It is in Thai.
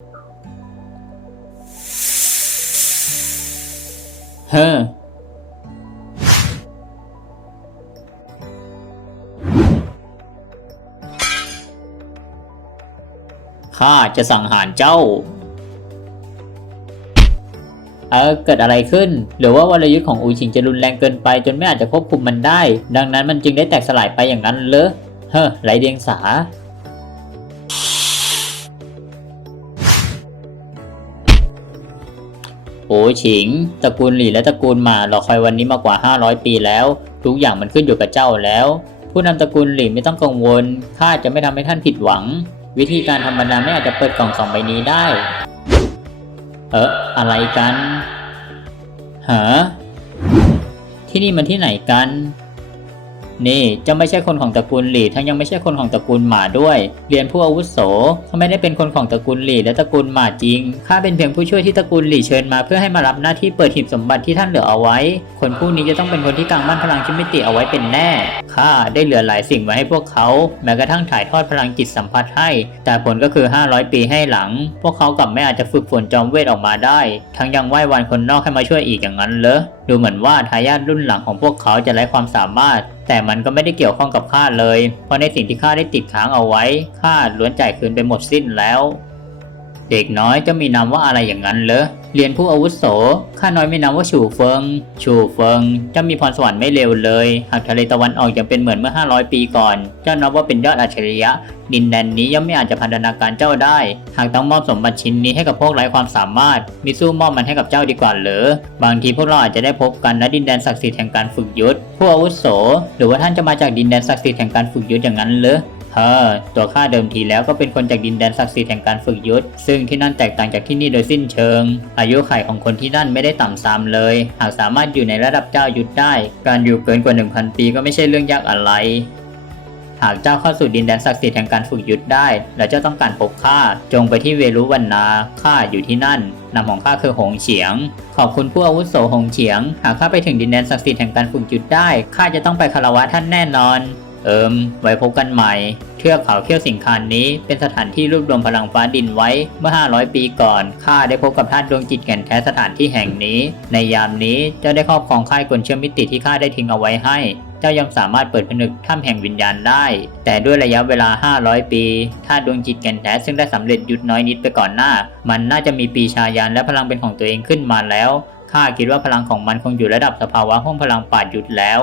เฮ้อข้าจะสังหารเจ้า เออเกิดอะไรขึ้น หรือว่าวรยุทธ์ของอูชิงจะรุนแรงเกินไปจนไม่อาจจะควบคุมมันได้ ดังนั้นมันจึงได้แตกสลายไปอย่างนั้นเหรอเฮ้อไรเดียงสา โอ้ฉิงตระกูลหลี่และตระกูลหมารอคอยวันนี้มากว่า 500 ปีแล้ว ทุกอย่างมันขึ้นอยู่กับเจ้าแล้ว ผู้นำตระกูลหลี่ไม่ต้องกังวลข้าจะไม่ทำให้ท่านผิดหวัง วิธีการธรรมดาไม่อาจจะเปิดกล่องสองใบนี้ได้ เอออะไรกันฮะที่นี่มันที่ไหนกัน นี่จะไม่ใช่คนของตระกูลหลี่ทั้งยังไม่ใช่คนของตระกูลหมาด้วย เรียนผู้อาวุโสเขาไม่ได้เป็นคนของตระกูลหลี่และตระกูลหมาจริงข้าเป็นเพียงผู้ช่วยที่ตระกูลหลี่เชิญมาเพื่อให้มารับหน้าที่เปิดหีบสมบัติที่ท่านเหลือเอาไว้ คนผู้นี้จะต้องเป็นคนที่กางมั่นพลังชิมิติเอาไว้เป็นแน่ข้าได้เหลือหลายสิ่งไว้ให้พวกเขา แม้กระทั่งถ่ายทอดพลังจิตสัมผัสให้ แต่ผลก็คือ 500 ปีให้หลัง พวกเขากลับไม่อาจจะฝึกฝนจอมเวทออกมาได้ ทั้งยังไหว้วานคนนอกให้มาช่วยอีกอย่างนั้นเหรอ ดูเหมือนว่าทายาทรุ่นหลังของพวกเขาจะไร้ความสามารถ แต่มันก็ไม่ได้เกี่ยวข้องกับข้าเลย เพราะในสิ่งที่ข้าได้ติดค้างเอาไว้ข้าล้วนจ่ายคืนไปหมดสิ้นแล้ว เด็กน้อยจะมีนามว่าอะไรอย่างนั้นเหรอ เรียนผู้อาวุโส ข้าน้อยไม่นามว่าฉูเฟิง ฉูเฟิงจะมีพรสวรรค์ไม่เลวเลย หากทะเลตะวันออกยังเป็นเหมือนเมื่อ 500 ปีก่อน เจ้านับว่าเป็นยอดอัจฉริยะ ดินแดนนี้ย่อมไม่อาจจะพันธนาการเจ้าได้ หากต้องมอบสมบัติชิ้นนี้ให้กับพวกไร้ความสามารถมิสู้มอบมันให้กับเจ้าดีกว่าเหรอบางทีพวกเราอาจจะได้พบกันณดินแดนศักดิ์สิทธิ์แห่งการฝึกยุทธ ผู้อาวุโส หรือว่าท่านจะมาจากดินแดนศักดิ์สิทธิ์แห่งการฝึกยุทธอย่างนั้นเหรอ เออตัวข้าเดิมทีแล้วก็เป็นคนจากดินแดนศักดิ์สิทธิ์แห่งการฝึกยุทธซึ่งที่นั่นแตกต่างจากที่นี่โดยสิ้นเชิง อายุไขของคนที่นั่นไม่ได้ต่ำซามเลย หากสามารถอยู่ในระดับเจ้ายุทธได้ การอยู่เกินกว่า 1,000 ปีก็ไม่ใช่เรื่องยากอะไร หากเจ้าเข้าสู่ดินแดนศักดิ์สิทธิ์แห่งการฝึกยุทธได้ และเจ้าต้องการพบข้าจงไปที่เวรุวันนาข้าอยู่ที่นั่นนามของข้าคือหงเฉียง ขอบคุณผู้อาวุโสหงเฉียง หากข้าไปถึงดินแดนศักดิ์สิทธิ์แห่งการฝึกยุทธได้ข้าจะต้องไปคารวะท่านแน่นอน เอิมไว้พบกันใหม่ เทือกเขาเขี้ยวสิงคานนี้เป็นสถานที่รวบรวมพลังฟ้าดินไว้เมื่อ 500 ปีก่อนข้าได้พบกับธาตุดวงจิตแก่นแท้สถานที่แห่งนี้ ในยามนี้เจ้าได้ครอบครองค่ายกลเชื่อมมิติที่ข้าได้ทิ้งเอาไว้ให้ เจ้ายังสามารถเปิดผนึกถ้ำแห่งวิญญาณได้ แต่ด้วยระยะเวลา 500 ปีธาตุดวงจิตแก่นแท้ซึ่งได้สำเร็จยุดน้อยนิดไปก่อนหน้า มันน่าจะมีปีชายานและพลังเป็นของตัวเองขึ้นมาแล้วข้าคิดว่าพลังของมันคงอยู่ระดับสภาวะห้องพลังปาดหยุดแล้ว